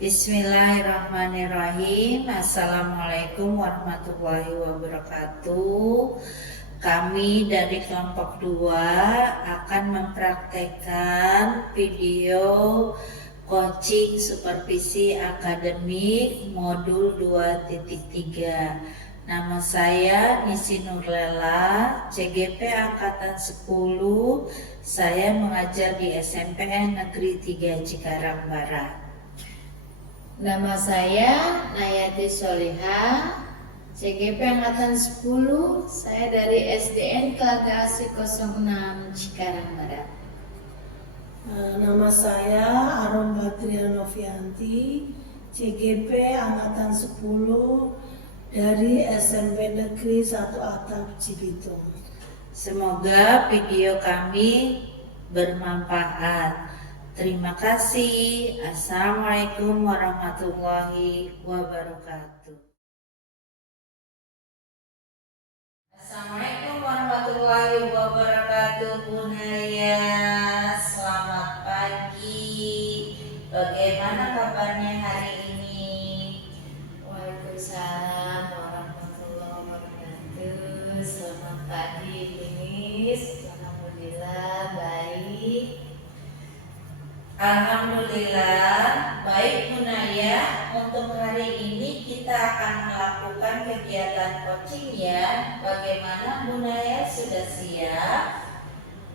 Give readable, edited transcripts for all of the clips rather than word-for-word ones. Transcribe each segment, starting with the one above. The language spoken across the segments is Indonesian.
Bismillahirrahmanirrahim. Assalamualaikum warahmatullahi wabarakatuh. Kami dari kelompok 2 akan mempraktekkan video coaching supervisi akademik modul 2.3. Nama saya Nisi Nurlela, CGP Angkatan 10. Saya mengajar di SMPN Negeri 3 Cikarang Barat. Nama saya Nayati Soliha, CGP Angkatan 10. Saya dari SDN Kelas 06 Cikarang Barat. Nama saya Arum Badria Novianti, CGP Angkatan 10 dari SMP Negeri 1 Atap Cibitung. Semoga video kami bermanfaat. Terima kasih. Assalamualaikum warahmatullahi wabarakatuh. Assalamualaikum warahmatullahi wabarakatuh, Bu Naya. Selamat pagi. Bagaimana kabarnya hari ini? Waalaikumsalam warahmatullahi wabarakatuh. Selamat pagi, Miss. Alhamdulillah baik. Alhamdulillah baik, Bu Naya. Untuk hari ini kita akan melakukan kegiatan coaching ya. Bagaimana Bu Naya, sudah siap?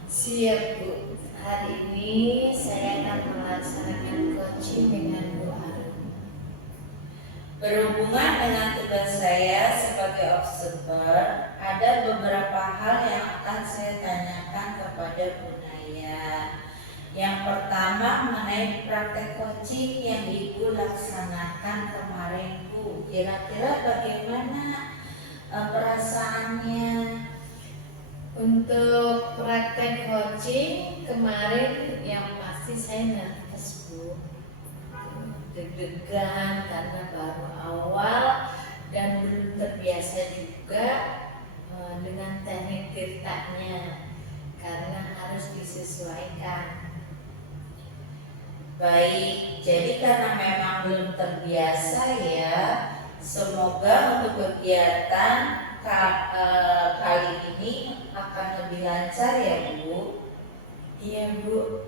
Siap, Bu. Hari ini saya akan melaksanakan coaching dengan Bu Arum. Berhubungan dengan tugas saya sebagai observer, ada beberapa hal yang akan saya tanyakan kepada Bu Naya. Yang pertama mengenai praktek coaching yang Ibu laksanakan kemarin, Bu. Kira-kira bagaimana perasaannya? Untuk praktek coaching kemarin yang pasti saya nervous, Bu. Deg-degan karena baru awal dan belum terbiasa juga dengan teknik tirtanya karena harus disesuaikan. Baik, jadi karena memang belum terbiasa ya, semoga untuk kegiatan kali ini akan lebih lancar ya, Bu. Iya, Bu.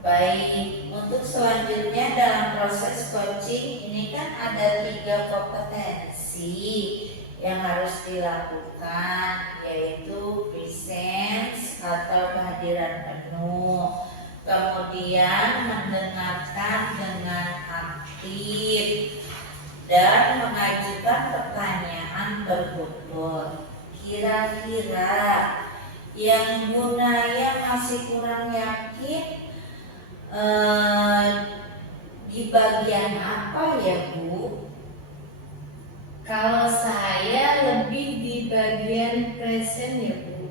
Baik, untuk selanjutnya dalam proses coaching ini kan ada 3 kompetensi yang harus dilakukan, yaitu presence atau kehadiran penuh, kemudian mendengarkan dengan aktif, dan mengajukan pertanyaan berikut. Kira-kira yang Bu Naya masih kurang yakin di bagian apa ya, Bu? Kalau saya lebih di bagian present ya, Bu.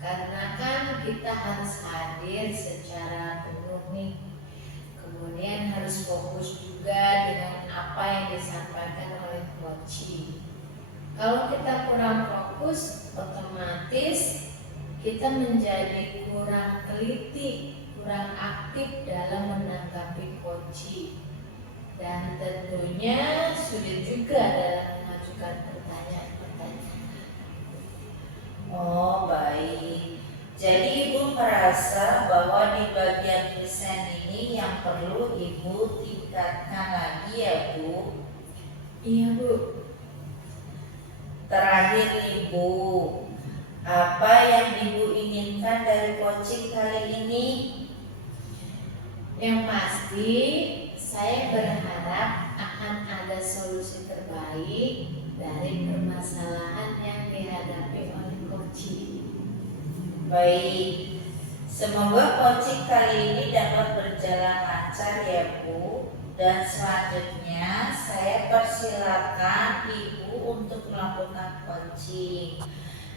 Karena kan kita harus hadir secara penuh nih. Kemudian harus fokus juga dengan apa yang disampaikan oleh coach. Kalau kita kurang fokus, otomatis kita menjadi kurang teliti, kurang aktif dalam menanggapi coach. Dan tentunya sulit juga dalam mengajukan pertanyaan-pertanyaan. Oh, baik. Jadi Ibu merasa bahwa di bagian present ini yang perlu Ibu tingkatkan lagi ya, Bu? Iya, Bu. Terakhir Ibu, apa yang Ibu inginkan dari coaching kali ini? Yang pasti saya berharap akan ada solusi terbaik dari permasalahan yang dihadapi oleh coaching. Baik, semoga coaching kali ini dapat berjalan lancar ya, Bu. Dan selanjutnya saya persilakan Ibu untuk melakukan coaching.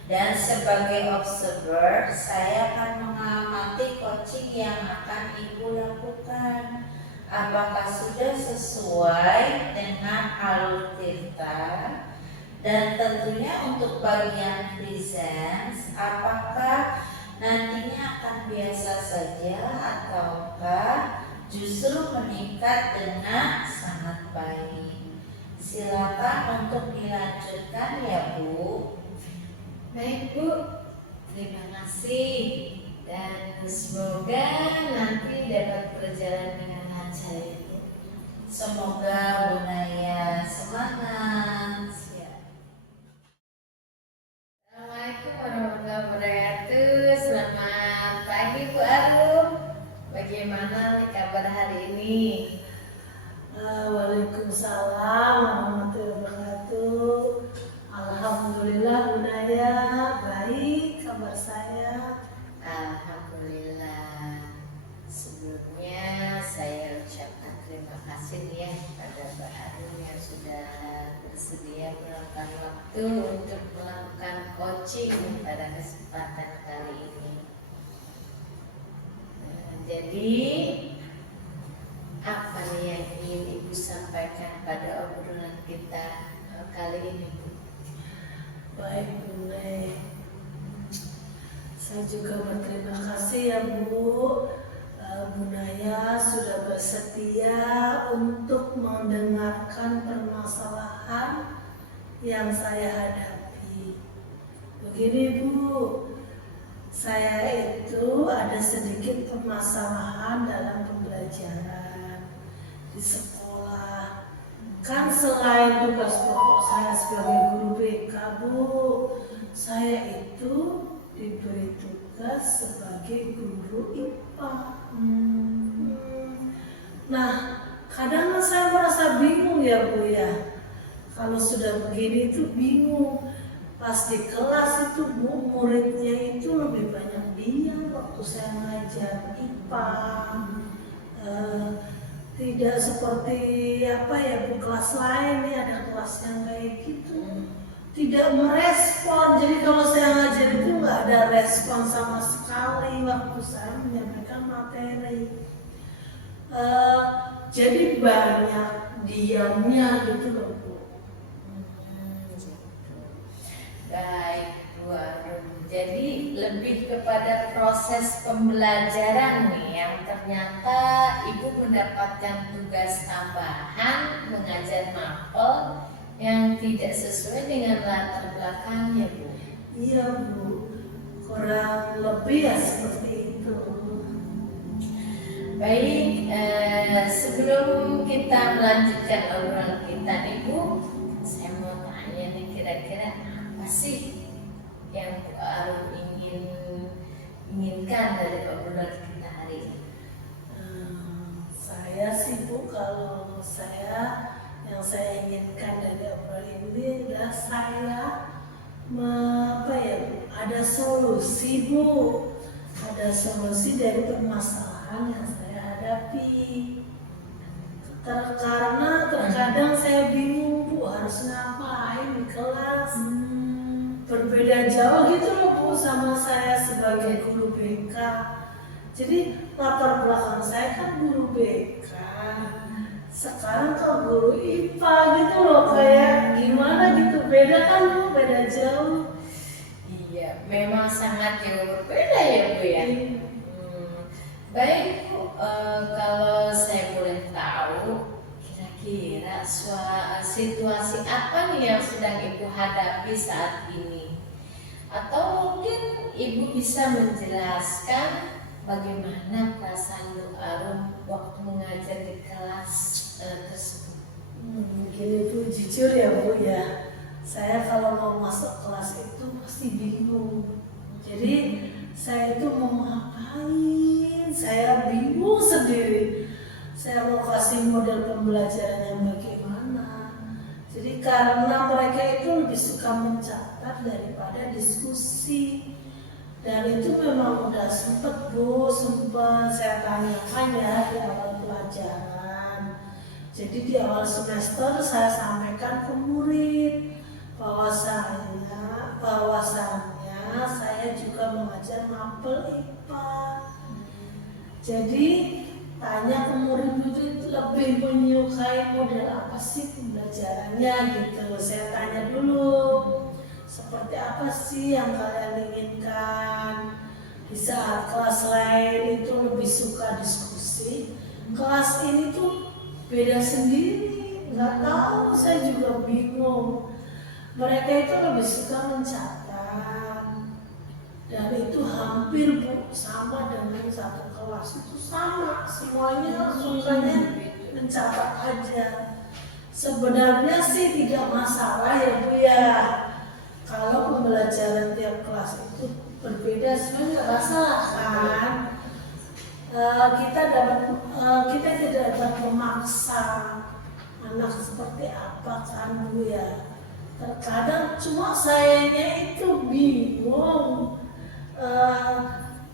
Dan sebagai observer, saya akan mengamati coaching yang akan Ibu lakukan. Apakah sudah sesuai dengan alur tirta? Dan tentunya untuk bagian presence, apakah nantinya akan biasa saja ataukah justru meningkat dengan sangat baik. Silakan untuk dilanjutkan ya Bu. Baik Bu, terima kasih dan semoga nanti dapat berjalan dengan lancar ya Bu. Semoga Bu Naya semangat. Assalamualaikum warahmatullahi wabarakatuh. Selamat pagi Bu Arum. Bagaimana nih kabar hari ini? Waalaikumsalam warahmatullahi wabarakatuh. Alhamdulillah Bu Naya, baik kabar saya. Alhamdulillah. Sebelumnya saya ucapkan terima kasih nih ya pada Mbak Arum yang sudah bersedia meluangkan waktu untuk melakukan coaching pada kesempatan kali ini. Jadi apa nih yang ingin Ibu sampaikan pada obrolan kita kali ini Bu? Baik Bu Naya, saya juga berterima kasih ya Bu. Bu Naya sudah bersedia untuk mendengarkan permasalahan yang saya hadapi. Begini Bu, saya itu ada sedikit permasalahan dalam pembelajaran di sekolah. Kan selain tugas pokok saya sebagai guru BK Bu, saya itu diberi tugas sebagai guru IPA. Nah, kadang saya merasa bingung ya Bu ya. Kalau sudah begini itu bingung. Pas di kelas itu Bu, muridnya itu lebih banyak diam waktu saya ngajar IPA. Tidak seperti apa ya Bu, kelas lain nih, ada kelas yang kayak gitu. Tidak merespon, jadi kalau saya ngajar itu nggak ada respon sama sekali waktu saya menyampaikan materi. Jadi banyak diamnya gitu loh Bu. Baik Bu Arum, jadi lebih kepada proses pembelajaran nih yang ternyata Ibu mendapatkan tugas tambahan mengajar mapel yang tidak sesuai dengan latar belakangnya Bu. Iya Bu, kurang lebih ya seperti itu. Baik, sebelum kita melanjutkan obrolan kita nih Bu, saya mau tanya nih kira-kira apa sih yang Bu Arum inginkan dari obrolan kita hari ini? Saya sih Bu, kalau yang saya inginkan dari obrolan ini adalah saya ada solusi Bu, ada solusi dari permasalahan yang saya hadapi. Karena terkadang saya bingung Bu, harus ngapain di kelas. Berbeda jauh gitu loh Bu sama saya sebagai guru BK. Jadi latar belakang saya kan guru BK. Sekarang kok guru IPA gitu loh, kayak gimana gitu, beda kan Bu, beda jauh. Iya, memang sangat jauh berbeda ya Bu ya. Baik Bu, kalau saya boleh tahu kira-kira situasi apa nih yang sedang Ibu hadapi saat ini? Atau mungkin Ibu bisa menjelaskan bagaimana perasaan Bu Arum waktu mengajar di kelas tersebut? Gini Bu, jujur ya Bu ya, saya kalau mau masuk kelas itu pasti bingung. Jadi saya itu mau ngapain, saya bingung sendiri. Saya mau kasih model pembelajaran yang bagaimana. Jadi karena mereka itu lebih suka mencatat daripada diskusi. Dan itu memang udah sempat saya tanyakan ya di awal pelajaran. Jadi di awal semester saya sampaikan ke murid bahwasannya saya juga mengajar mapel IPA. Jadi tanya ke murid itu lebih menyukai model apa sih pembelajarannya gitu. Saya tanya dulu, seperti apa sih yang kalian inginkan? Di saat kelas lain itu lebih suka diskusi, kelas ini tuh beda sendiri, nggak tahu, saya juga bingung. Mereka itu lebih suka mencatat, dan itu hampir Bu sama dengan satu kelas itu sama, semuanya sukanya mencatat aja. Sebenarnya sih tidak masalah ya Bu ya, kalau pembelajaran tiap kelas itu berbeda, sebenarnya nggak masalah kan. Kita tidak dapat memaksa anak seperti apa kan Bu ya. Terkadang cuma sayanya itu bingung,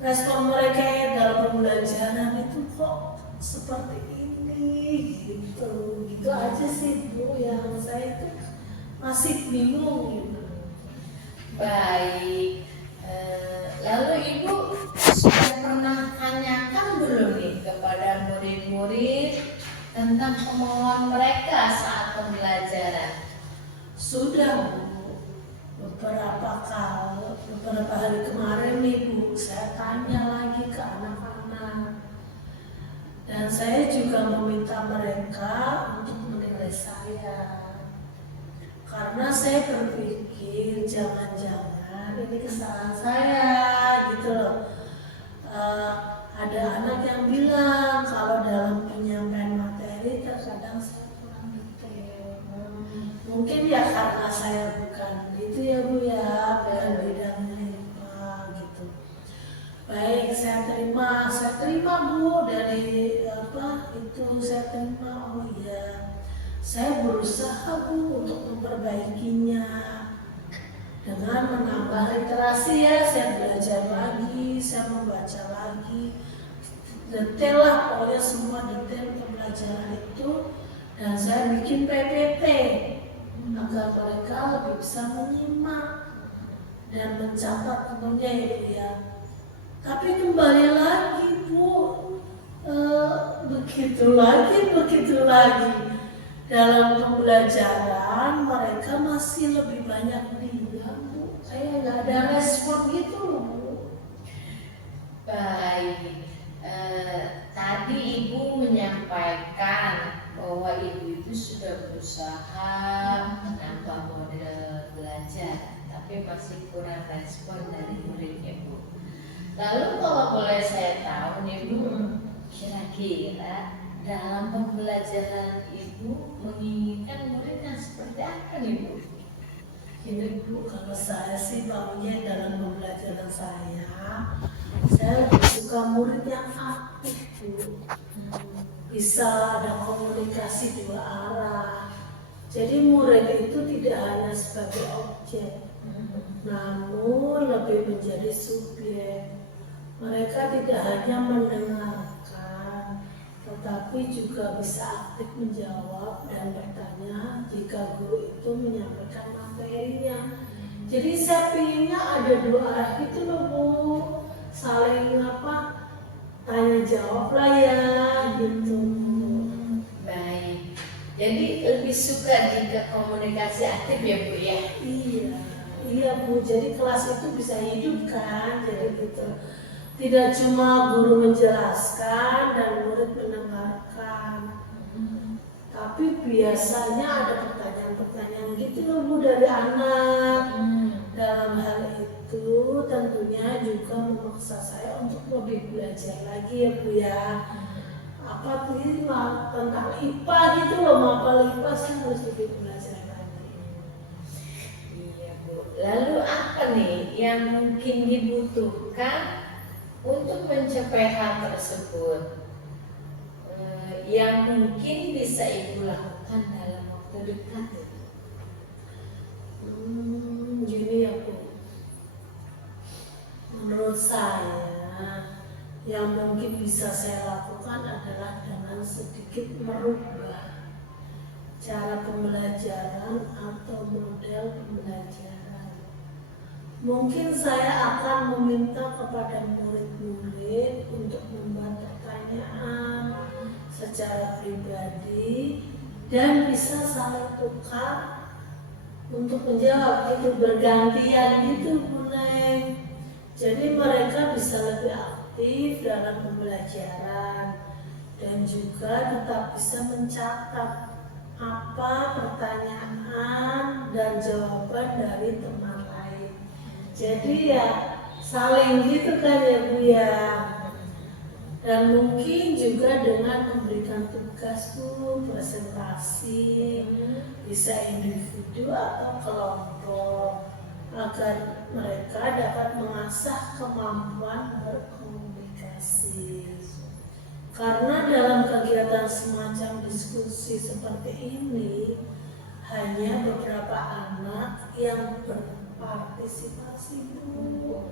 respon mereka dalam pembelajaran itu kok seperti ini gitu aja sih Bu, yang saya itu masih bingung gitu. Baik, lalu Ibu sudah pernah tanyakan belum nih kepada murid-murid tentang kemauan mereka saat pembelajaran? Sudah Bu, beberapa hari kemarin nih Bu, saya tanya lagi ke anak-anak, dan saya juga meminta mereka untuk menilai saya, karena saya berpikir jangan-jangan ini kesalahan saya gitu loh. Ada anak yang bilang kalau dalam penyampaian materi terkadang saya kurang detail. Mungkin ya karena saya bukan gitu ya Bu ya, bukan bidangnya IPA gitu. Baik, saya terima Bu dari apa itu, saya terima. Oh iya, saya berusaha Bu untuk memperbaikinya dengan menambah literasi ya. Saya belajar lagi, saya membaca lagi, detail lah, pokoknya semua detail pembelajaran itu, dan saya bikin PPT agar mereka lebih bisa menyimak dan mencatat tentunya ya Bu ya. Tapi kembali lagi Bu, begitu lagi dalam pembelajaran mereka masih lebih banyak diam Bu, kayak nggak ada respon gitu loh Bu. Baik, tadi Ibu menyampaikan bahwa Ibu itu sudah berusaha menambah model belajar, tapi masih kurang respon dari muridnya Bu. Lalu kalau boleh saya tahu nih Bu, kira-kira dalam pembelajaran Ibu menginginkan murid yang seperti apa nih Bu? Ini Bu, kalau saya sih maunya dalam pembelajaran saya lebih suka murid yang aktif Bu, bisa ada komunikasi dua arah. Jadi murid itu tidak hanya sebagai objek, namun lebih menjadi subjek. Mereka tidak hanya mendengarkan, tetapi juga bisa aktif menjawab dan bertanya jika guru itu menyampaikan materinya. Jadi saya pinginnya ada dua arah gitu loh Bu, saling tanya jawab lah ya gitu. Baik, jadi lebih suka jika komunikasi aktif ya Bu ya? Iya Bu, jadi kelas itu bisa hidup kan, jadi gitu. Tidak cuma guru menjelaskan dan murid mendengarkan, tapi biasanya ada pertanyaan-pertanyaan gitu loh Bu dari anak. Dalam hal itu tentunya juga memaksa saya untuk lebih belajar lagi ya Bu ya. Apa tuh ini tentang IPA gitu loh, mapel IPA saya harus lebih belajar lagi. Iya Bu. Lalu apa nih yang mungkin dibutuhkan untuk mencapai hal tersebut? Yang mungkin bisa Ibu lakukan dalam waktu dekat? Gini ya Bu, menurut saya yang mungkin bisa saya lakukan adalah dengan sedikit merubah cara pembelajaran atau model pembelajaran. Mungkin saya akan meminta kepada murid-murid untuk membuat pertanyaan secara pribadi dan bisa saling tukar untuk menjawab, itu bergantian gitu Bu Neng. Jadi mereka bisa lebih aktif dalam pembelajaran. dan juga tetap bisa mencatat apa pertanyaan dan jawaban dari teman lain. Jadi ya saling gitu kan ya Bu ya. Dan mungkin juga dengan memberikan tugas Bu, presentasi, bisa individu atau kelompok, agar mereka dapat mengasah kemampuan berkomunikasi. Karena dalam kegiatan semacam diskusi seperti ini, hanya beberapa anak yang berpartisipasi Bu,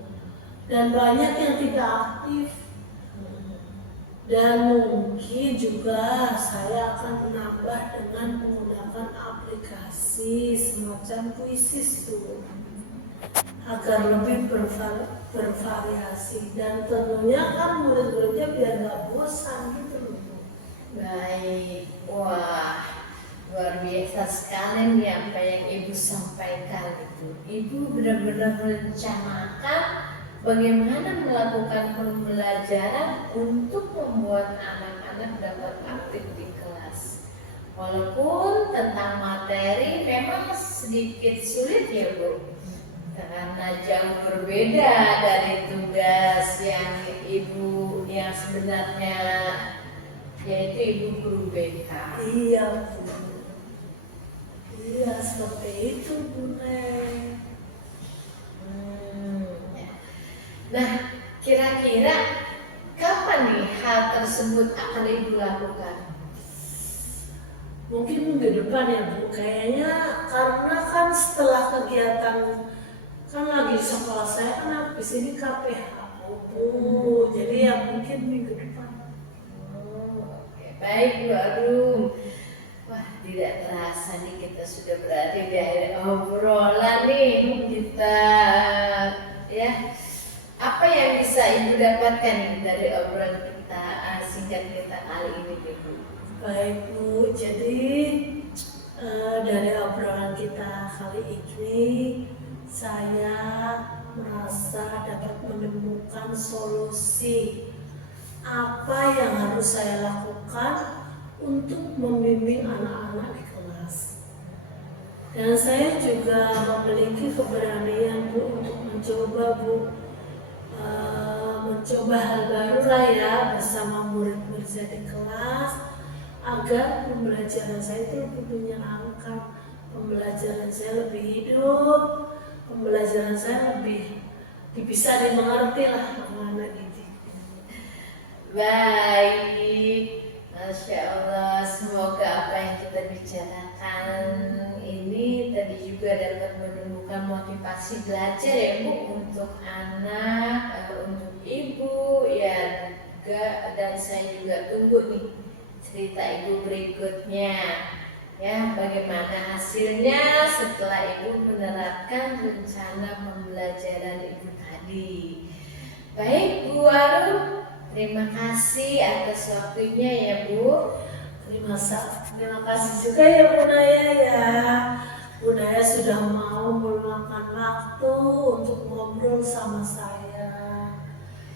dan banyak yang tidak aktif. Dan mungkin juga saya akan menambah dengan menggunakan aplikasi semacam Quizzes tuh, agar lebih bervariasi, dan tentunya kan murid-muridnya biar nggak bosan gitu loh. Baik, wah luar biasa sekali nih apa yang Ibu sampaikan itu. Ibu benar-benar merencanakan bagaimana melakukan pembelajaran untuk membuat anak-anak dapat aktif di kelas. Walaupun tentang materi memang sedikit sulit ya Bu, karena jauh berbeda dari tugas yang Ibu yang sebenarnya, yaitu Ibu guru BK. Iya Bu, iya seperti itu Bu Neng. Nah, kira-kira kapan nih hal tersebut akan Ibu lakukan? Mungkin minggu depan ya Bu, kayaknya karena kan setelah kegiatan kan lagi sekolah saya kan habis ini KPH Bu, jadi ya mungkin minggu depan. Oke. Baik Bu Arum. Wah, tidak terasa nih kita sudah berada di akhir obrolan nih kita ya. Apa yang bisa Ibu dapatkan nih dari obrolan kita singkat kita kali ini Bu? Baik Bu, jadi dari obrolan kita kali ini saya merasa dapat menemukan solusi apa yang harus saya lakukan untuk membimbing anak-anak di kelas. Dan saya juga memiliki keberanian Bu untuk mencoba Bu, mencoba hal baru lah ya bersama murid-murid saya di kelas, agar pembelajaran saya itu lebih menyenangkan, pembelajaran saya lebih hidup, pembelajaran saya lebih bisa dimengerti lah anak-anak didik. Baik, Masya Allah, semoga apa yang kita bicarakan ini tadi juga dapat menemukan motivasi belajar ya Bu, untuk anak, untuk Ibu ya juga, dan saya juga tunggu nih cerita Ibu berikutnya ya, bagaimana hasilnya setelah Ibu menerapkan rencana pembelajaran Ibu tadi. Baik Bu Arum, terima kasih atas waktunya ya Bu. Terima kasih juga ya Bu Naya ya. Bu Naya sudah mau meluangkan waktu untuk ngobrol sama saya.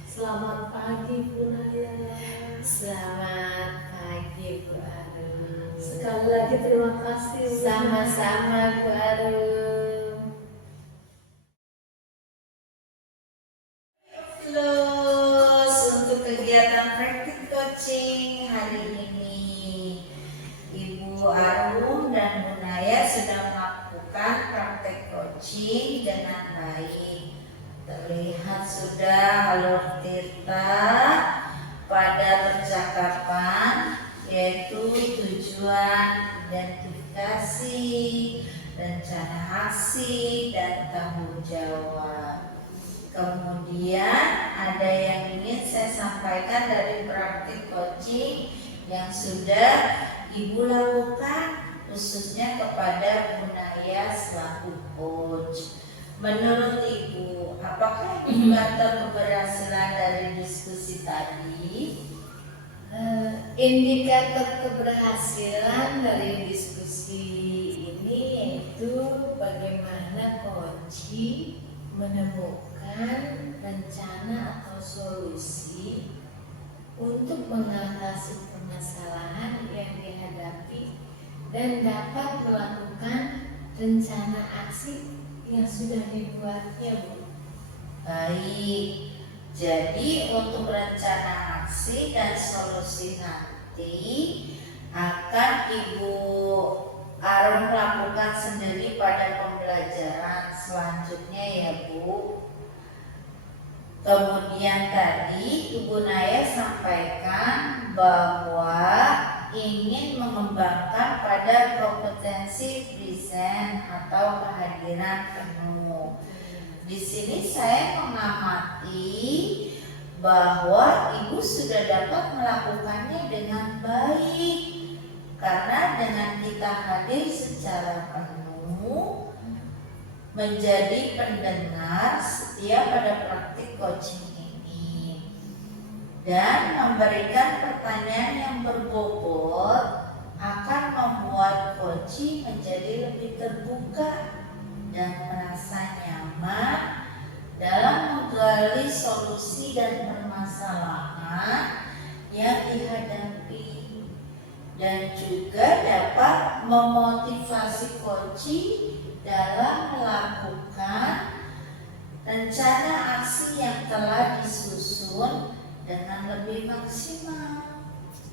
Selamat pagi Bu Naya. Selamat pagi Bu Arum. Sekali lagi terima kasih Bu Naya. Sama-sama Bu Arum. Terus untuk kegiatan praktik coaching hari ini, Ibu Arum dan Bu Naya sudah melakukan praktek coaching dengan baik. Terlihat sudah alur kita pada percakapan, yaitu tujuan, identifikasi, rencana aksi, dan tanggung jawab. Kemudian ada yang ingin saya sampaikan dari praktik coaching yang sudah Ibu lakukan, khususnya kepada Bu Naya selaku coach. Menurut Ibu, apakah indikator keberhasilan dari diskusi tadi? Indikator keberhasilan dari diskusi ini yaitu bagaimana coaching menemukan rencana atau solusi untuk mengatasi permasalahan permasalahan yang dihadapi dan dapat melakukan rencana aksi yang sudah dibuatnya, Bu. Baik, jadi untuk rencana aksi dan solusi nanti akan Ibu Arum lakukan sendiri pada pembelajaran selanjutnya ya Bu. Kemudian tadi Ibu Naya sampaikan bahwa ingin mengembangkan pada kompetensi present atau kehadiran penuh. Di sini saya mengamati bahwa Ibu sudah dapat melakukannya dengan baik, karena dengan kita hadir secara penuh menjadi pendengar setia pada praktik coaching ini dan memberikan pertanyaan yang berbobot akan membuat coaching menjadi lebih terbuka dan merasa nyaman dalam menggali solusi dan permasalahan yang dihadapi, dan juga dapat memotivasi coaching dalam melakukan rencana aksi yang telah disusun dengan lebih maksimal.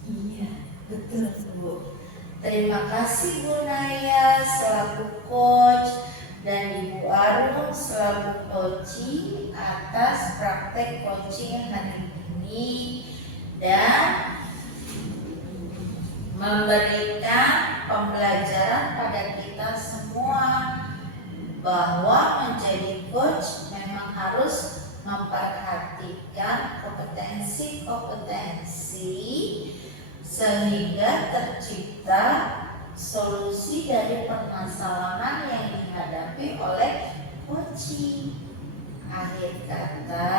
Iya, betul Bu. Terima kasih Bu Naya selaku coach dan Ibu Arum selaku coaching atas praktek coaching hari ini dan memberikan pembelajaran pada kita semua bahwa menjadi coach memang harus memperhatikan kompetensi-kompetensi sehingga tercipta solusi dari permasalahan yang dihadapi oleh coaching. Akhir kata,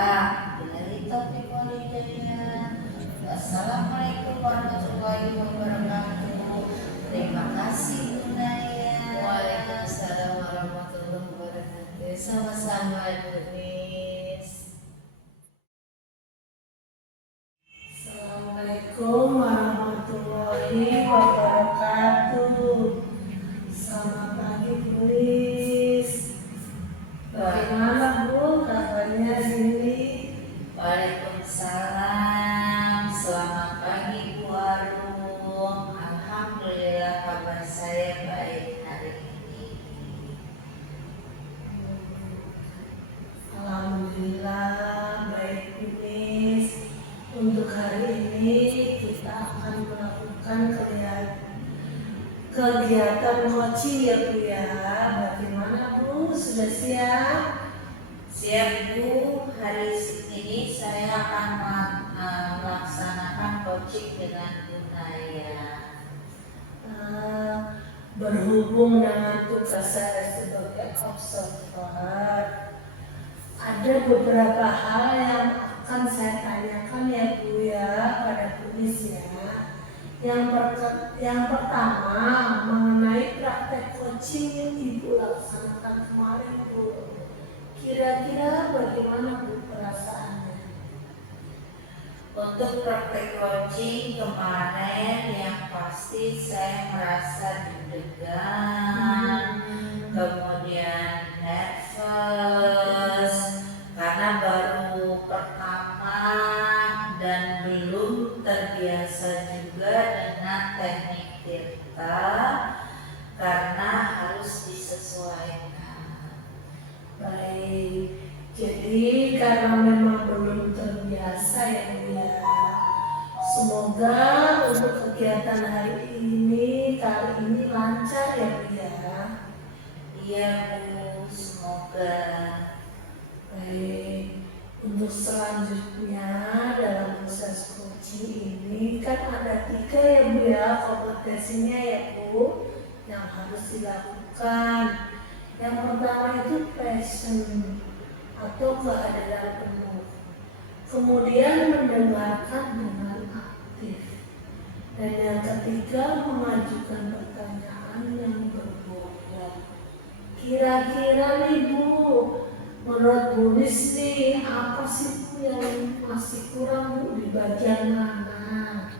billahi taufiq wal hidayah. Wassalamualaikum warahmatullahi wabarakatuh. Terima kasih Bu Naya. Waalaikumsalam warahmatullahi wabarakatuh. Sama-sama Ibu Nis. Assalamualaikum warahmatullahi wabarakatuh. Selamat pagi Bu Nis. Bagaimana Bu kabarnya ini? Waalaikumsalam. Selamat pagi Bu Arum. Alhamdulillah kabar saya baik hari ini. Alhamdulillah baik Bu Nis. Untuk hari ini kita akan melakukan kegiatan coaching ya Bu ya. Bagaimana Bu? Sudah siap? Siap Bu, hari ini saya akan melaksanakan coaching dengan Bu Naya. Berhubung dengan tugas saya sebagai observer, ada beberapa hal yang akan saya tanyakan ya Bu ya pada Bu Nis ya. Yang pertama mengenai praktek coaching yang Ibu laksanakan kemarin Bu. Kira-kira bagaimana Bu perasaannya? Untuk praktek coaching kemarin yang pasti saya merasa deg-degan, kemudian nervous karena baru pertama dan belum terbiasa juga dengan teknik tirta karena harus disesuaikan. Baik, jadi karena memang belum terbiasa ya Bu ya. Semoga untuk kegiatan hari ini kali ini lancar ya Bu ya. Iya Bu, semoga. Baik, untuk selanjutnya dalam proses coaching ini kan ada 3 ya Bu ya kompetensinya ya Bu yang harus dilakukan. Yang pertama itu passion atau kehadiran penuh. Kemudian mendengarkan dengan aktif. Dan yang ketiga mengajukan pertanyaan yang berbobot. Kira-kira nih Bu, menurut Bu Nis nih apa sih Bu yang masih kurang Bu di bagian mana?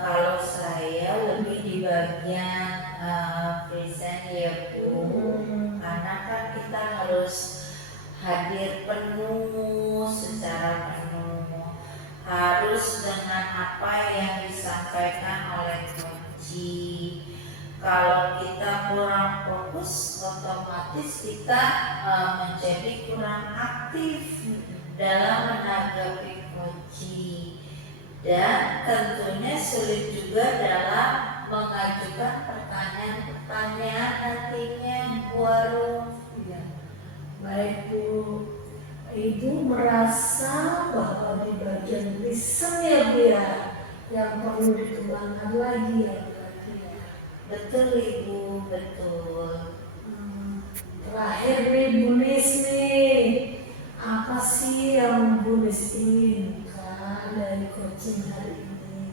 kalau saya lebih di bagian present ya Bu, karena kan kita harus hadir penuh, secara penuh, harus dengan apa yang disampaikan oleh Coci. Kalau kita kurang fokus, otomatis kita menjadi kurang aktif dalam menanggapi Coci, dan tentunya sulit juga dalam mengajukan pertanyaan-pertanyaan nantinya Bu Arum. Ya, baik Bu. Ibu merasa bahwa di bagian lisan ya Bu ya, yang perlu dikembangkan lagi ya berarti ya. Betul Ibu, betul. Terakhir nih Bu Nis nih, apa sih yang Bu Nis inginkan dari coaching hari ini?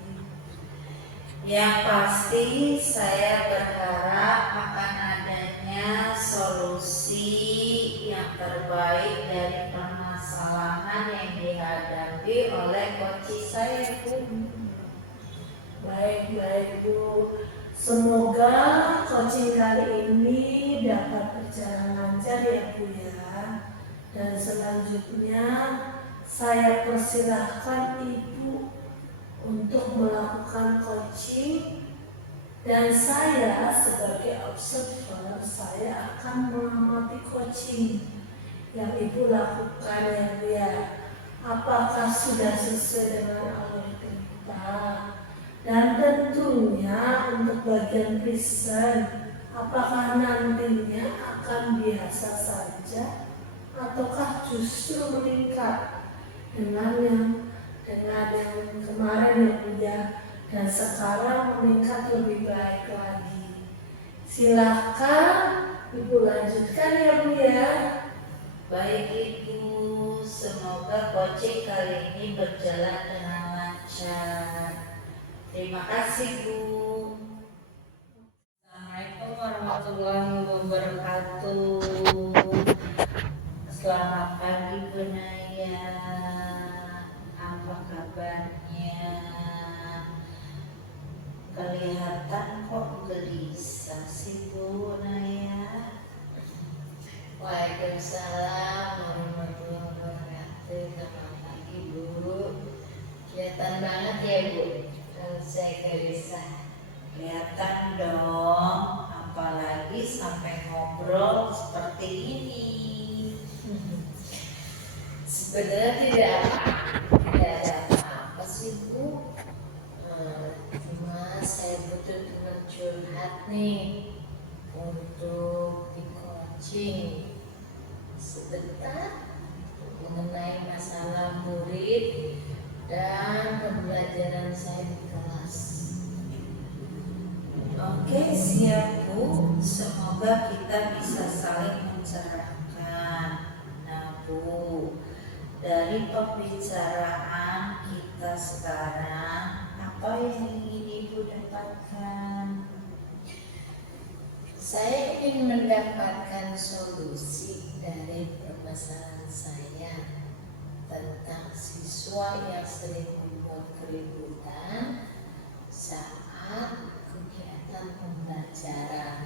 Yang pasti saya berharap akan adanya solusi yang terbaik dari permasalahan yang dihadapi oleh coach saya Bu. Baik Bu. Semoga coaching kali ini dapat berjalan lancar ya Bu ya. Dan selanjutnya saya persilahkan Ibu untuk melakukan coaching, dan saya sebagai observer saya akan mengamati coaching yang Ibu lakukan ya Bu ya. Apakah sudah sesuai dengan algoritma kita? Dan tentunya untuk bagian present, apakah nantinya akan biasa saja ataukah justru meningkat dengan yang kemarin ya Bu ya, dan sekarang meningkat lebih baik lagi. Silahkan Ibu lanjutkan ya Bu ya. Baik Ibu, semoga coaching kali ini berjalan dengan lancar. Terima kasih Bu. Assalamualaikum warahmatullahi wabarakatuh. Selamat pagi Bu Naya. Apa kabarnya? Kelihatan kok gelisah sih Bu Naya. Waalaikumsalam warahmatullahi wabarakatuh. Selamat pagi Bu. Kelihatan banget ya Bu kalau saya gelisah. Kelihatan dong, apalagi sampai ngobrol seperti ini. Sebenarnya tidak ada apa-apa sih Bu. Cuma saya butuh teman curhat nih untuk di coaching sebentar mengenai masalah murid dan pembelajaran saya di kelas. Oke, siap Bu. Semoga kita bisa saling mencerahkan. Nah Bu, dari pembicaraan kita sekarang, apa yang ingin Ibu dapatkan? Saya ingin mendapatkan solusi dari permasalahan saya tentang siswa yang sering membuat keributan saat kegiatan pembelajaran.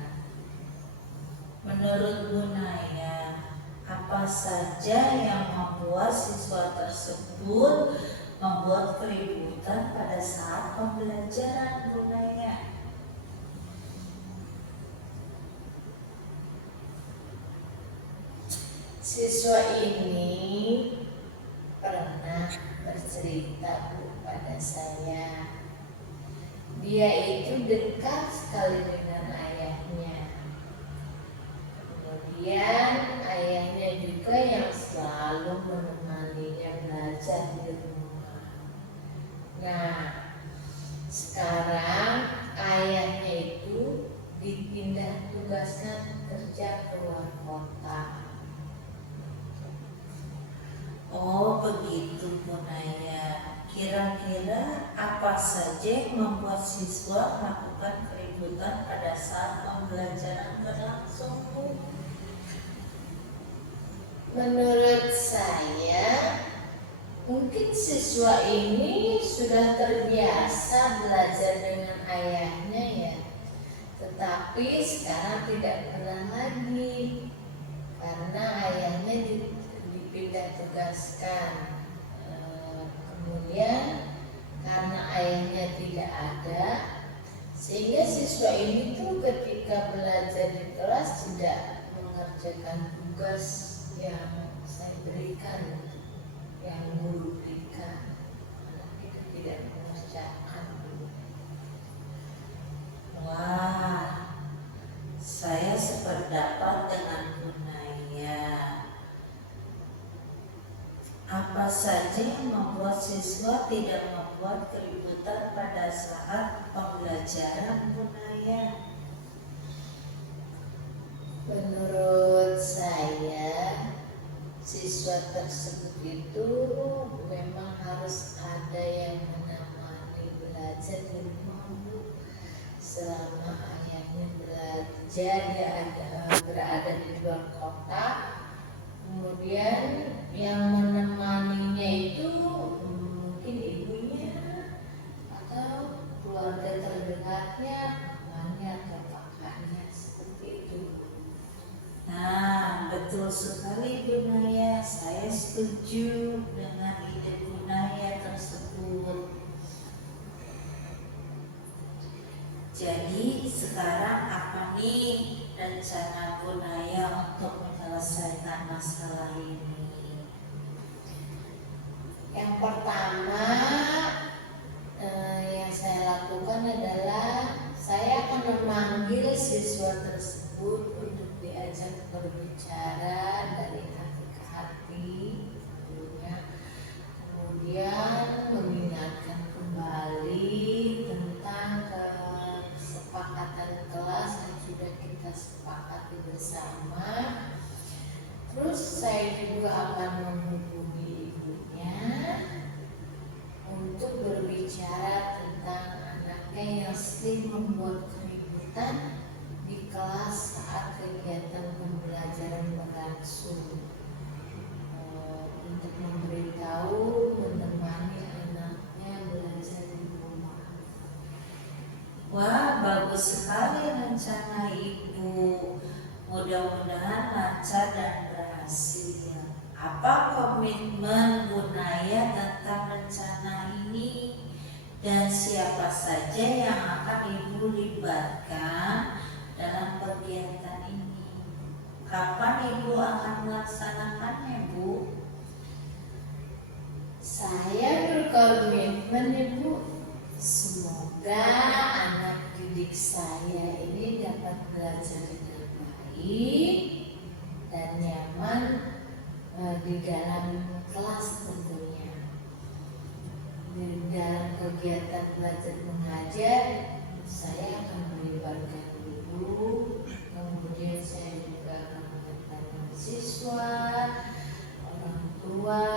Menurut Bu Naya, apa saja yang membuat siswa tersebut membuat keributan pada saat pembelajaran Bu Naya? Siswa ini pernah bercerita kepada saya, dia itu dekat sekali dengan ayahnya. Kemudian ayahnya juga yang selalu menemaninya belajar di rumah. Nah, sekarang ayahnya itu dipindah tugaskan kerja keluar kota. Oh begitu Bu Naya. Kira-kira apa saja yang membuat siswa melakukan keributan pada saat pembelajaran berlangsung Bu? Menurut saya Mungkin siswa ini sudah terbiasa belajar dengan ayahnya ya, tetapi sekarang tidak pernah lagi karena ayahnya dipindah tugaskan. Kemudian karena ayahnya tidak ada, sehingga siswa ini tuh ketika belajar di kelas tidak mengerjakan tugas yang saya berikan, yang guru berikan. Anak itu tidak mengerjakan. Wah, saya sependapat dengan Bu Naya. Apa saja yang membuat siswa tidak membuat keributan pada saat pembelajaran, Bu Naya? Menurut saya, siswa tersebut itu memang harus ada yang menemani belajar di rumah, Bu. Selama ayahnya belajar, dia berada di luar kota, kemudian yang menemaninya itu mungkin ibunya atau keluarga terdekatnya, mamanya atau kakaknya, seperti itu. Nah, betul sekali Bu Naya. Saya setuju dengan ide Bu Naya tersebut. Jadi sekarang apa nih rencana Bu Naya untuk menyelesaikan masalah ini? Yang pertama yang saya lakukan adalah saya akan memanggil siswa tersebut untuk diajak berbicara dari hati ke hati, tentunya. Kemudian mengingatkan kembali tentang kesepakatan kelas yang sudah kita sepakati bersama. Terus saya juga akan menghubungi ibunya untuk berbicara tentang anaknya yang sering membuat keributan di kelas saat kegiatan pembelajaran berlangsung, untuk memberitahu, menemani anaknya belajar di rumah. Wah, bagus sekali rencana Ibu. Mudah-mudahan lancar dan berhasil. Apa komitmen Bu Naya tentang rencana ini? Dan siapa saja yang akan Ibu libatkan dalam kegiatan ini? Kapan Ibu akan melaksanakannya, Bu? Saya berkomitmen, Ibu, semoga anak didik saya ini dapat belajar dengan baik dan nyaman di dalam kelas tentunya. Di dalam kegiatan belajar mengajar, saya akan melibatkan guru, kemudian saya juga akan melibatkan siswa, orang tua,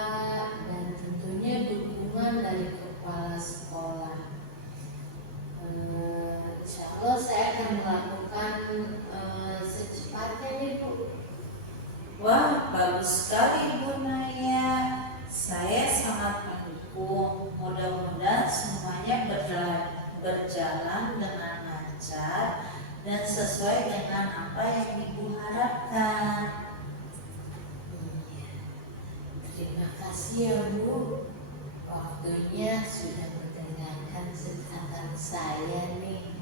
dan tentunya dukungan dari kepala sekolah. Insya Allah saya akan melakukan secepatnya nih, Bu. Wah, bagus sekali Bu Naya. Saya sangat mendukung. Mudah-mudahan semuanya berjalan dengan lancar dan sesuai dengan apa yang Ibu harapkan. Terima kasih ya, Bu. Waktunya sudah mendengarkan curhatan saya nih.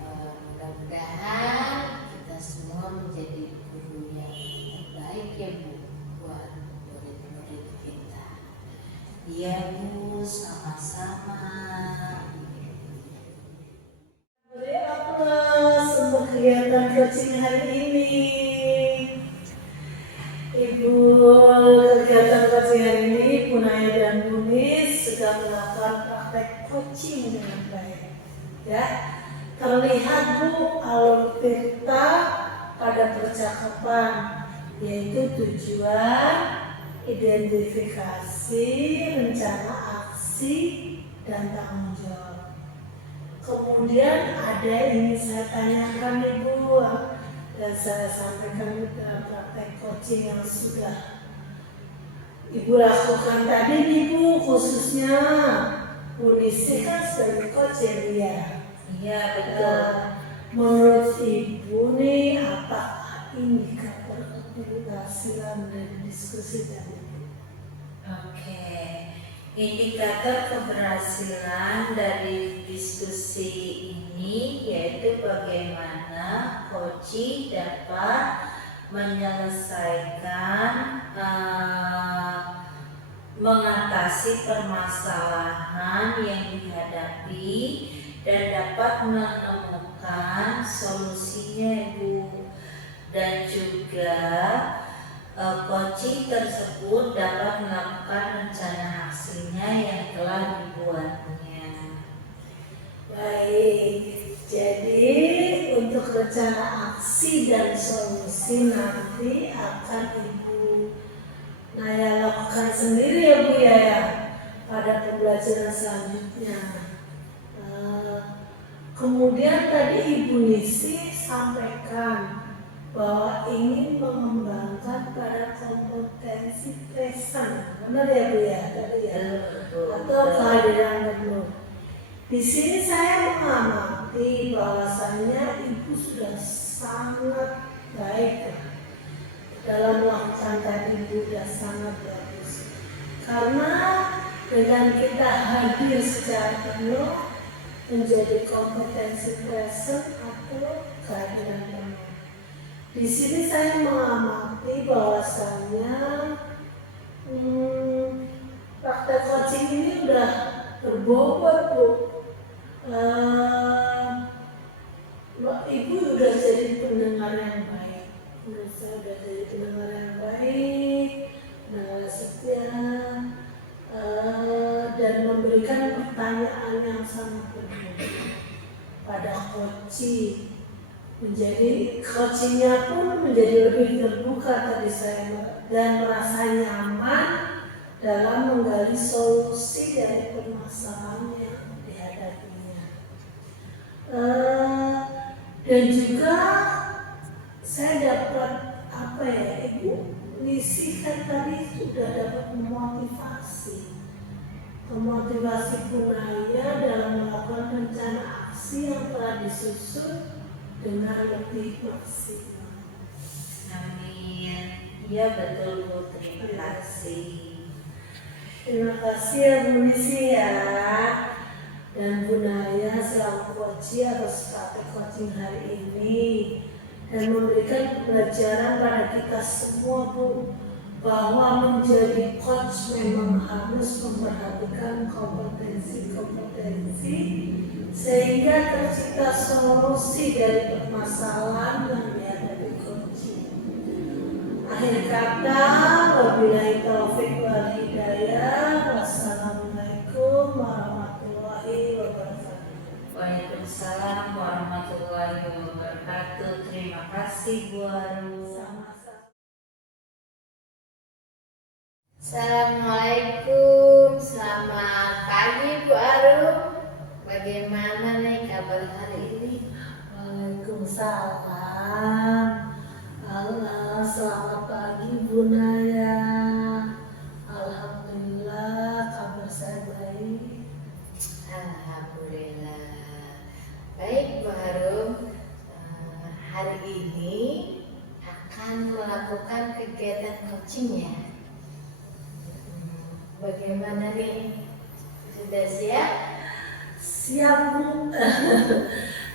Mudah-mudahan kita semua menjadi guru yang terbaik ya, Bu, buat murid-murid kita. Iya Bu, sama-sama. Beri aplaus untuk kegiatan coaching hari ini. Ibu, kegiatan coaching hari ini Bu Naya dan Bu Nis sedang melakukan praktek coaching dengan baik. Ya, terlihat Bu alur kita pada percakapan, yaitu tujuan, identifikasi, rencana aksi, dan tanggung jawab. Kemudian ada ini saya tanyakan Ibu dan saya sampaikan dalam praktek coaching yang sudah Ibu lakukan tadi nih Bu, khususnya Bu Nisi kan sebagai coach ya Bu ya. Iya betul. Menurut Ibu nih apakah indikator keberhasilan dari diskusi tadi? Oke, indikator keberhasilan dari diskusi ini yaitu bagaimana coaching dapat menyelesaikan mengatasi permasalahan yang dihadapi dan dapat menemukan solusinya Ibu, dan juga coaching tersebut dapat melakukan rencana aksinya yang telah dibuatnya. Baik, jadi untuk rencana aksi dan solusi nanti akan Ibu Naya lakukan sendiri ya Bu ya, pada pembelajaran selanjutnya. Kemudian tadi Ibu Nisi sampaikan bahwa ingin mengembangkan pada kompetensi present, benar ya Bu ya tadi ya, atau kehadiran penuh. Di sini saya mengamati bahwasannya Ibu sudah sangat baik dalam melakukan tadi, Ibu sudah sangat bagus. Karena dengan kita hadir secara penuh menjadi kompetensi present atau kehadiran penuh. Di sini saya mengamati bahwasannya praktek coaching ini udah berbobot Bu. Ibu udah jadi pendengar yang baik. Menurut saya udah jadi pendengar yang baik, pendengar setia, dan memberikan pertanyaan yang sangat berguna pada coaching. Menjadi coachingnya pun menjadi lebih terbuka tadi saya, dan merasa nyaman dalam menggali solusi dari permasalahan yang dihadapinya. Dan juga saya dapat apa ya, Ibu Nisi kan tadi sudah dapat memotivasi Bunaya dalam melakukan rencana aksi yang telah disusun dengan lebih maksimal. Amin. Iya betul Bu, terima kasih. Terima kasih ya Bu Nisi ya, dan Bu Naya selaku coach atas praktek coaching hari ini dan memberikan pelajaran pada kita semua Bu, bahwa menjadi coach memang harus memperhatikan kompetensi sehingga tercipta solusi dari permasalahan yang dihadapi coaching. Akhir kata, wabillahi taufiq wal hidayah. Wassalamualaikum warahmatullahi wabarakatuh. Waalaikumsalam warahmatullahi wabarakatuh. Terima kasih Bu Aru. Assalamualaikum, selamat pagi Bu Arum. Bagaimana nih kabar hari ini? Waalaikumsalam. Selamat pagi Bu Naya. Alhamdulillah kabar saya baik. Alhamdulillah. Baik Bu Arum, hari ini akan melakukan kegiatan coaching ya. Bagaimana nih? Sudah siap? Siap Bu.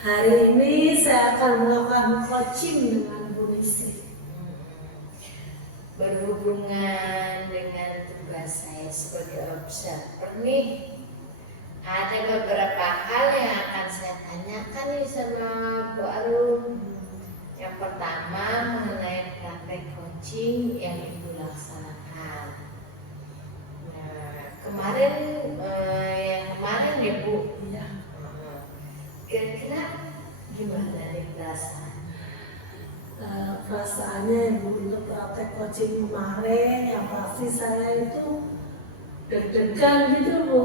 Hari ini saya akan melakukan coaching dengan Bu Nisi. Berhubungan dengan tugas saya sebagai observer nih, ada beberapa hal yang akan saya tanyakan nih sama Bu Arum. Yang pertama mengenai praktek coaching yang Ibu laksanakan. Kemarin ya Bu, Ya. kira-kira gimana nih perasaan? Perasaannya Ibu untuk praktek coaching kemarin yang pasti saya itu deg-degan gitu Bu,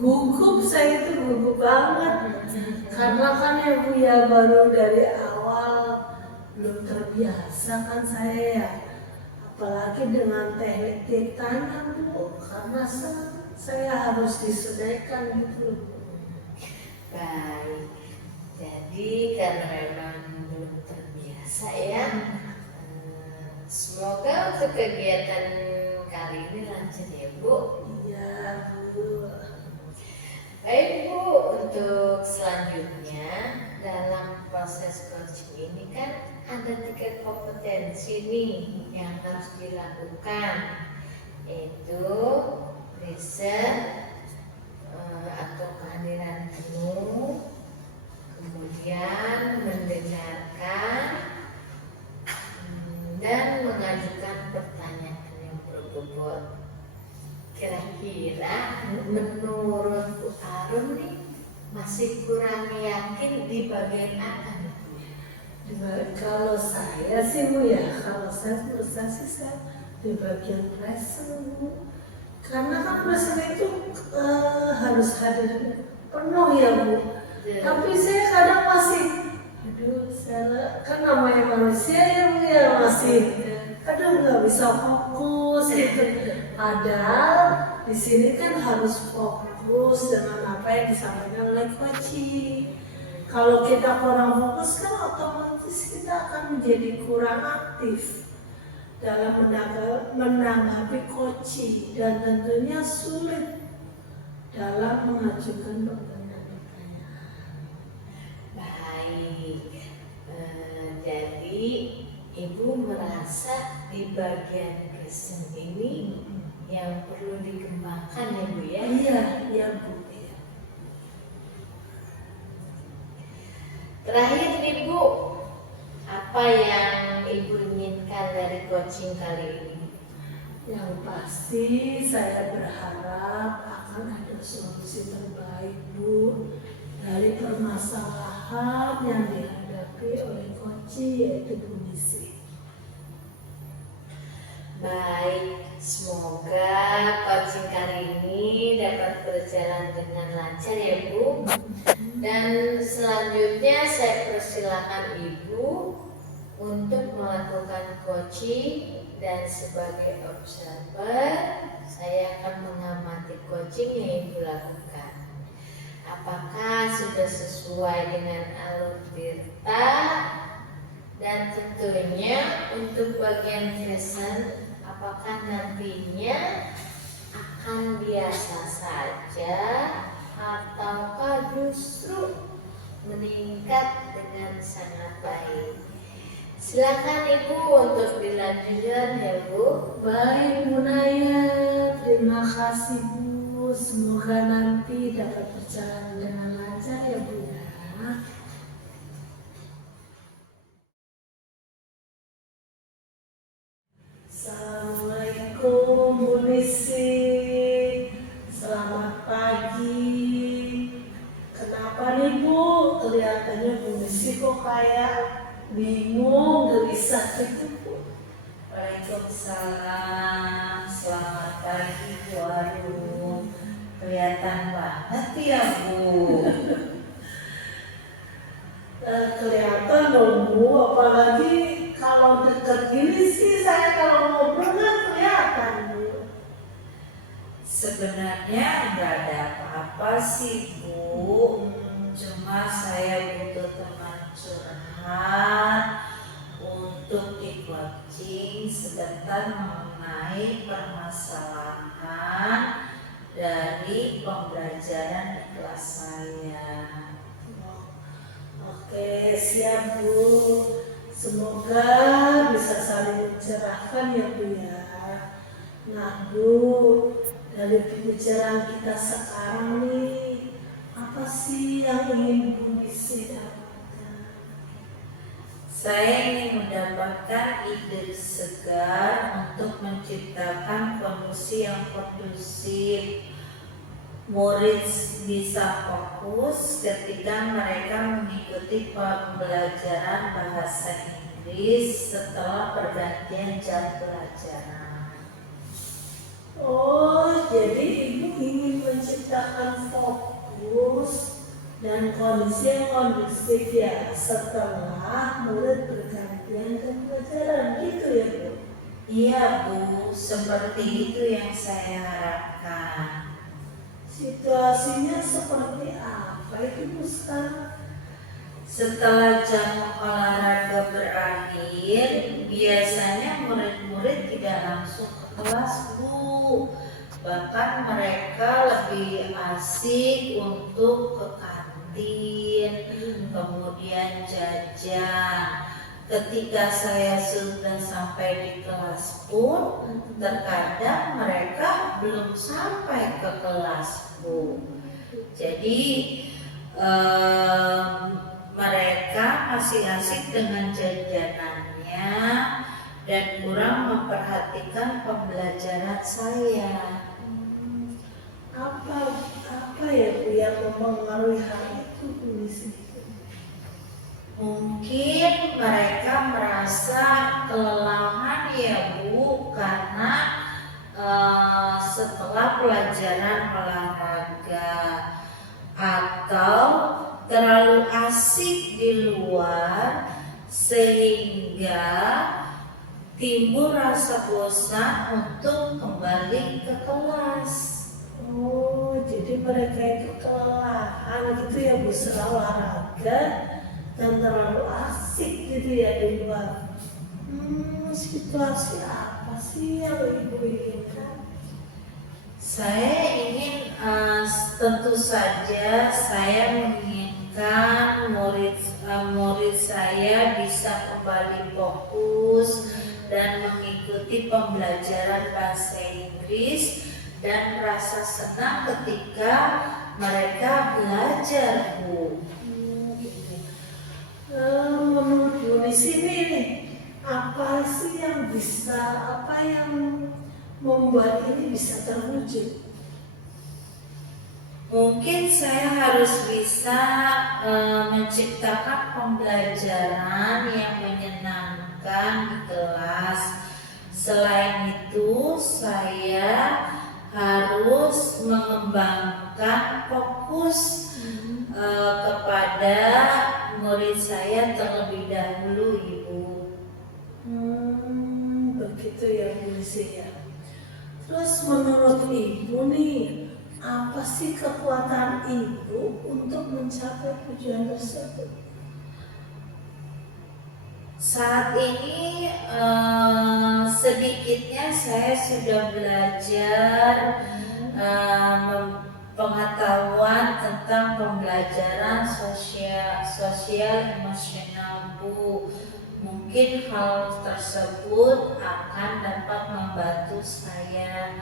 gugup, saya itu gugup banget karena kan ya Bu ya baru dari awal belum terbiasa kan saya ya, apalagi dengan teknik tanam Bu, karena saya harus disunaikan gitu loh Bu. Baik, jadi karena memang belum terbiasa ya, semoga untuk kegiatan kali ini lancar ya Bu. Iya Bu. Baik Bu, untuk selanjutnya dalam proses coaching ini kan ada 3 kompetensi nih yang harus dilakukan, yaitu riset atau kehadiran penuh, kemudian mendengarkan, dan mengajukan pertanyaan yang berbobot. Kira-kira menurut Bu Arum nih masih kurang yakin di bagian apa nih? Kalau saya sih Bu ya, kalau saya menurut saya sih saya di bagian present Bu. Karena kan present itu harus hadir penuh ya Bu. Tapi saya kadang masih, saya kan namanya manusia ya Bu ya, masih kadang nggak bisa fokus gitu. Padahal di sini kan harus fokus dengan apa yang disampaikan oleh coaching. Kalau kita kurang fokus kan otomatis kita akan menjadi kurang aktif dalam menanggapi coaching dan tentunya sulit dalam mengajukan pertanyaan-pertanyaan. Baik, jadi Ibu merasa di bagian present ini yang perlu dikembangkan ya Bu ya? Iya Bu. Terakhir nih Bu, apa yang Ibu inginkan dari coaching kali ini? Yang pasti saya berharap akan ada solusi terbaik Bu dari permasalahan yang dihadapi oleh coaching, yaitu Bu Nisi. Baik, semoga coaching kali ini dapat berjalan dengan lancar ya Bu. Dan selanjutnya saya persilakan Ibu untuk melakukan coaching, dan sebagai observer saya akan mengamati coaching yang Ibu lakukan. Apakah sudah sesuai dengan alur tirta, dan tentunya untuk bagian present apakah nantinya akan biasa saja ataukah justru meningkat dengan sangat baik. Silakan Ibu untuk dilanjutkan ya Bu. Baik Bu Naya, terima kasih Bu. Semoga nanti dapat berjalan dengan lancar ya Bu ya. Assalamualaikum Bu Nisi. Selamat pagi. Kenapa nih Bu? Kelihatannya Bu Nisi kok kayak bingung, gelisah gitu Bu. Waalaikumsalam, selamat pagi Bu Arum. Kelihatan banget ya Bu. Kelihatan dong Bu, apalagi kalau deket gini sih saya kalau ngobrol kan kelihatan Bu. Sebenarnya nggak ada apa-apa sih Bu. Cuma saya butuh teman curhat untuk di coaching sebentar mengenai permasalahan dari pembelajaran di kelas saya. Oke, siap Bu. Semoga bisa saling mencerahkan ya Bu ya. Nah Bu, dari pembicaraan kita sekarang nih, apa sih yang ingin Bu Nisi dapatkan? Saya ingin mendapatkan ide segar untuk menciptakan kondisi yang kondusif. Murid bisa fokus ketika mereka mengikuti pembelajaran bahasa Inggris setelah pergantian jam pelajaran. Oh, jadi Ibu ingin menciptakan fokus dan kondisi yang kondusif ya setelah murid bergantian jam pelajaran gitu ya Bu? Iya Bu, seperti itu yang saya harapkan. Situasinya seperti apa itu Bu sekarang? Setelah jam olahraga berakhir, biasanya murid-murid tidak langsung ke kelas Bu. Bahkan mereka lebih asik untuk ke kantin, kemudian jajan. Ketika saya sudah sampai di kelas pun, terkadang mereka belum sampai ke kelas Bu. Jadi mereka masih asik dengan jajanannya dan kurang memperhatikan pembelajaran saya. Apa ya Bu yang mempengaruhi hal itu Bu di sini? Mungkin mereka merasa kelelahan ya Bu, karena setelah pelajaran olahraga atau terlalu asik di luar sehingga timbul rasa bosan untuk kembali ke kelas. Oh, jadi mereka itu kelelahan gitu ya Bu setelah olahraga dan terlalu asik gitu ya di luar. Situasi apa sih yang Ibu inginkan? Saya ingin tentu saja saya menginginkan murid saya bisa kembali fokus dan mengikuti pembelajaran bahasa Inggris dan merasa senang ketika mereka belajar Bu. Menurut Bu di sini nih, apa sih yang membuat ini bisa terwujud? Mungkin saya harus bisa menciptakan pembelajaran yang menyenangkan di kelas. Selain itu, saya harus mengembangkan fokus kepada murid saya terlebih dahulu, Ibu. Begitu ya Bu ya. Terus menurut Ibu nih, apa sih kekuatan Ibu untuk mencapai tujuan tersebut? Saat ini sedikitnya saya sudah belajar pengetahuan tentang pembelajaran sosial emosional Bu. Mungkin hal tersebut akan dapat membantu saya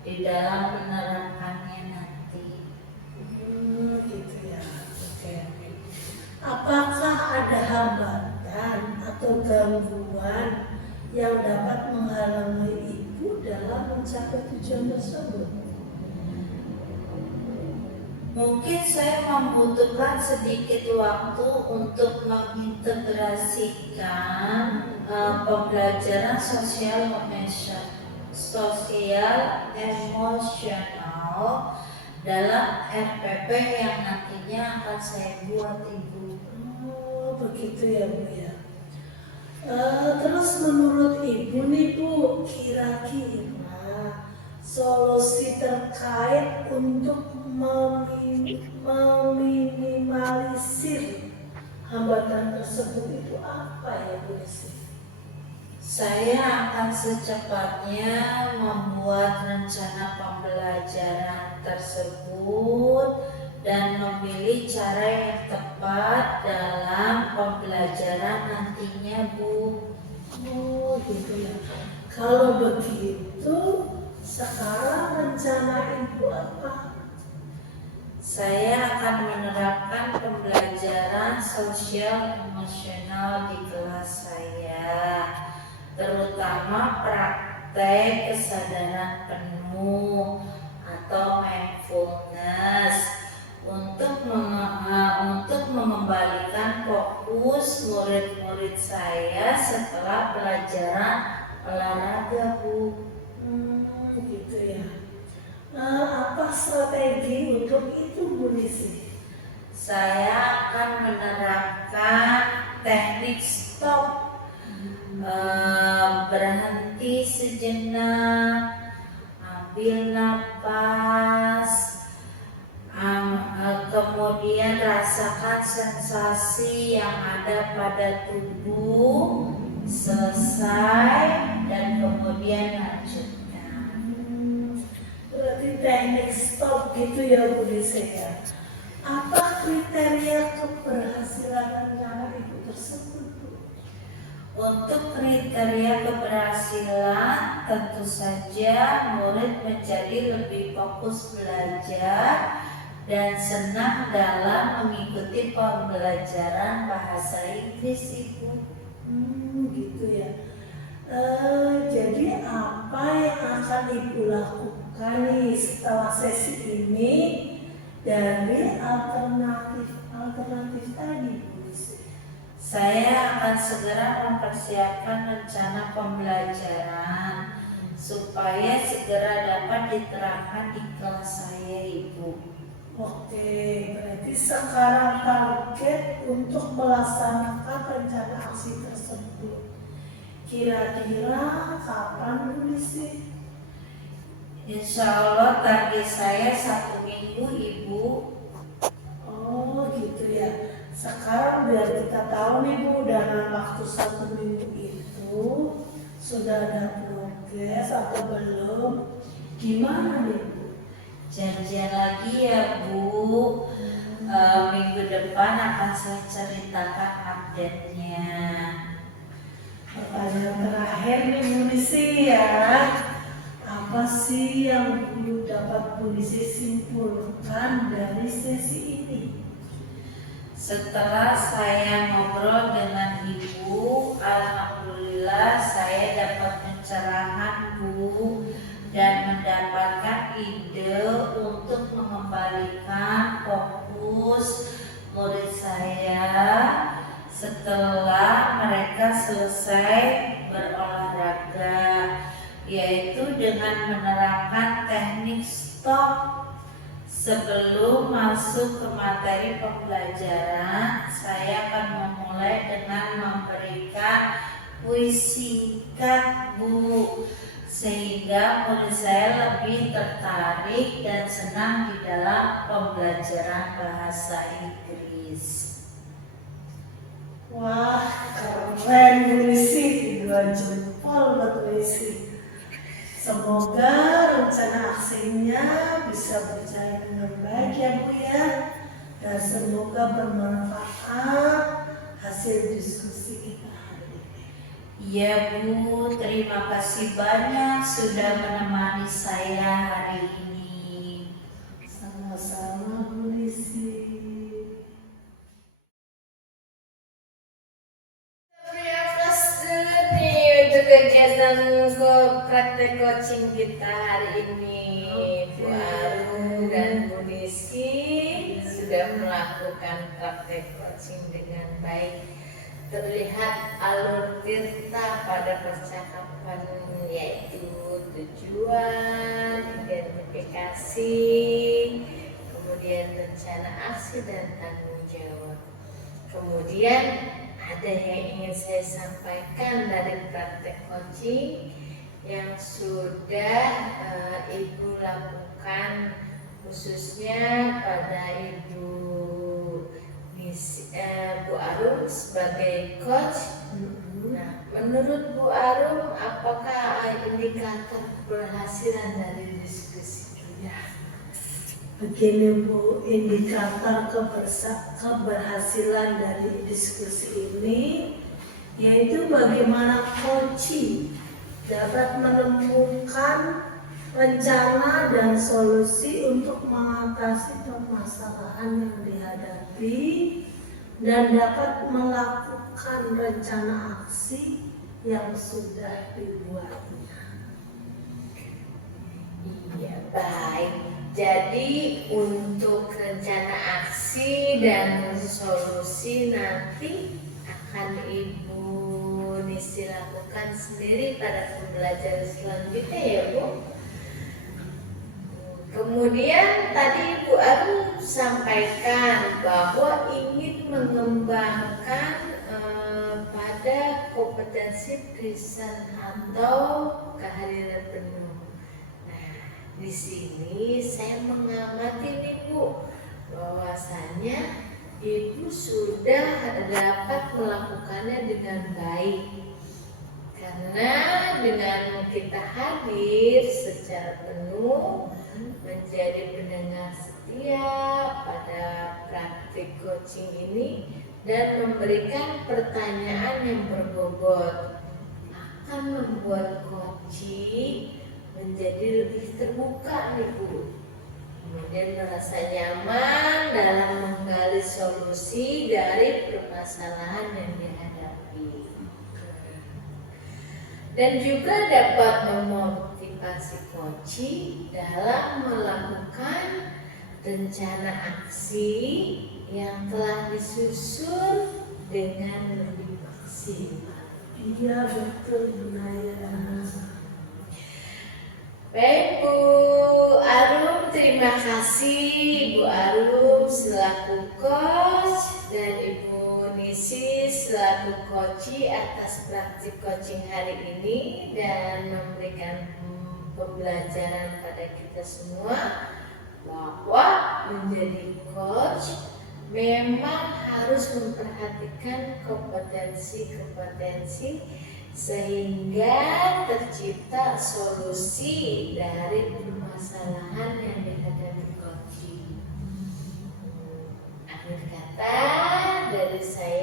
di dalam menerapkannya nanti. Gitu ya. Oke. Apakah ada hambatan atau gangguan yang dapat menghalangi Ibu dalam mencapai tujuan tersebut? Mungkin saya membutuhkan sedikit waktu untuk mengintegrasikan pembelajaran sosial emosional dalam RPP yang nantinya akan saya buat Ibu. Oh, begitu ya Bu ya. Terus menurut Ibu nih Bu, kira-kira solusi terkait untuk meminimalisir hambatan tersebut itu apa ya Bu Desi? Saya akan secepatnya membuat rencana pembelajaran tersebut dan memilih cara yang tepat dalam pembelajaran nantinya Bu. Oh gitu ya. Kalau begitu, sekarang rencana Ibu apa? Saya akan menerapkan pembelajaran sosial emosional di kelas saya, terutama praktek kesadaran penuh atau mindfulness untuk mengembalikan fokus murid-murid saya setelah pelajaran olahraga Bu. Gitu ya. Apa strategi untuk itu Bu Nisi? Saya akan menerapkan teknik stop, berhenti sejenak, ambil napas, kemudian rasakan sensasi yang ada pada tubuh, selesai, dan kemudian lanjutkan. Berarti teknik stop gitu ya Bu Desi ya. Apa kriteria keberhasilan rencana ibu tersebut Bu? Untuk kriteria keberhasilan, tentu saja murid menjadi lebih fokus belajar dan senang dalam mengikuti pembelajaran bahasa Inggris Ibu. Gitu ya. Jadi apa yang akan ibu lakukan nih setelah sesi ini dari alternatif tadi Bu? Saya akan segera mempersiapkan rencana pembelajaran supaya segera dapat diterapkan di kelas saya Ibu. Oke, berarti sekarang target untuk melaksanakan rencana aksi tersebut. Kira-kira kapan Bu Lisi? Insya Allah target saya 1 minggu Ibu. Oh gitu ya. Sekarang biar kita tahu nih Bu, dalam waktu 1 minggu itu sudah ada progres atau belum? Gimana nih Bu? Janjian lagi ya Bu. Minggu depan akan saya ceritakan update-nya. Pertanyaan terakhir nih Bu Lisi ya. Apa sih yang Bu dapat Bu Lisi simpulkan dari sesi ini? Setelah saya ngobrol dengan Ibu, alhamdulillah saya dapat pencerahan Bu dan mendapatkan ide untuk mengembalikan fokus murid saya setelah mereka selesai berolahraga, yaitu dengan menerapkan teknik stop. Sebelum masuk ke materi pembelajaran, saya akan memulai dengan memberikan kuis singkat Bu, sehingga murid saya lebih tertarik dan senang di dalam pembelajaran bahasa Inggris. Wah, keren Bu Lisi, 2 jempol buat Bu Lisi. Semoga rencana aksinya bisa berjalan dengan baik ya Bu ya, dan semoga bermanfaat hasil diskusi kita hari ini. Iya Bu, terima kasih banyak sudah menemani saya hari ini. Sama-sama Bu Lisi. Untuk kegiatan praktek coaching kita hari ini, Bu Arum dan Bu Desi sudah melakukan praktek coaching dengan baik. Terlihat alur tirta pada percakapan, yaitu tujuan, identifikasi, kemudian rencana aksi dan tanggung jawab. Kemudian ada yang ingin saya sampaikan dari praktek coaching yang sudah Ibu lakukan, khususnya pada Ibu Bu Arum sebagai coach. Nah, menurut Bu Arum, apakah indikator keberhasilan dari diskusi kita? Begini Bu, indikator keberhasilan dari diskusi ini yaitu bagaimana coaching dapat menemukan rencana dan solusi untuk mengatasi permasalahan yang dihadapi dan dapat melakukan rencana aksi yang sudah dibuatnya. Iya, baik. Jadi untuk rencana aksi dan solusi nanti akan Ibu Nisi lakukan sendiri pada pembelajaran selanjutnya ya Bu. Kemudian tadi Ibu Arum sampaikan bahwa ingin mengembangkan pada pada kompetensi present atau kehadiran penuh. Nah, di sini saya mengamati nih Bu, bahwasanya Ibu sudah dapat melakukannya dengan baik. Karena dengan kita hadir secara penuh menjadi pendengar setia pada praktik coaching ini dan memberikan pertanyaan yang berbobot akan membuat coaching menjadi lebih terbuka nih Bu. Kemudian merasa nyaman dalam menggali solusi dari permasalahan yang dihadapi. Dan juga dapat memotivasi coaching dalam melakukan rencana aksi yang telah disusun dengan lebih maksimal. Iya betul Bu Naya. Baik Bu Arum, terima kasih Bu Arum selaku coach dan Ibu Nisi selaku coachee atas praktik coaching hari ini dan memberikan pembelajaran pada kita semua bahwa menjadi coach memang harus memperhatikan kompetensi-kompetensi sehingga tercipta solusi dari permasalahan yang dihadapi coaching. Akhir kata dari saya